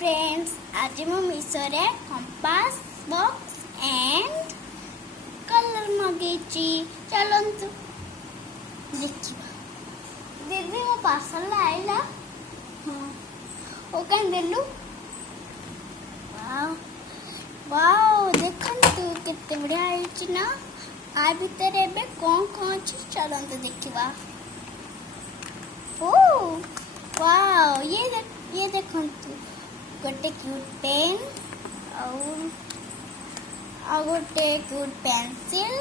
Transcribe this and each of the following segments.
Friends, आज ମୁଁ ମିଶୋରେ compass box and colour ମଗେଇଛି। ଚାଲନ୍ତୁ ଦେଖିବା। ଦିଦି ମୋ ପାର୍ସଲ ଆଇଲା। ଓ କାଇଁ ଦେଲୁ? वाओ देखंतु केते बढ़िया आइछि ना। आ भीतर एबे कौन अछि चलंतु देखिबा। ओ वाओ ये देखंतु गोटे क्यूट पेन और गोटे क्यूट पेंसिल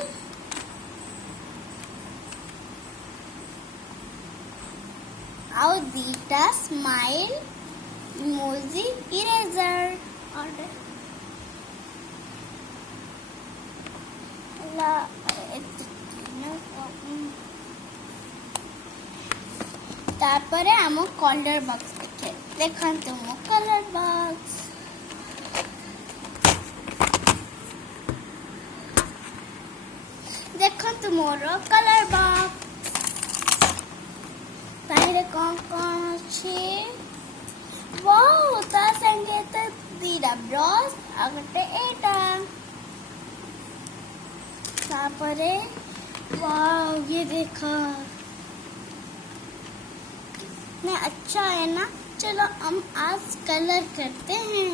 और दीटा स्माइल इमोजी इरेजर ऑर्डर तापरे आम कलर बॉक्स देखे देखंतु मो कलर बॉक्स देखंतु मोर कलर बॉक्स ताहिरे कौन अछि। वाओ ता संगे तो दीरा ब्रश आ गटे एटा तापरे। वाओ ये देखा कितना अच्छा है ना। चलो हम आज कलर करते हैं।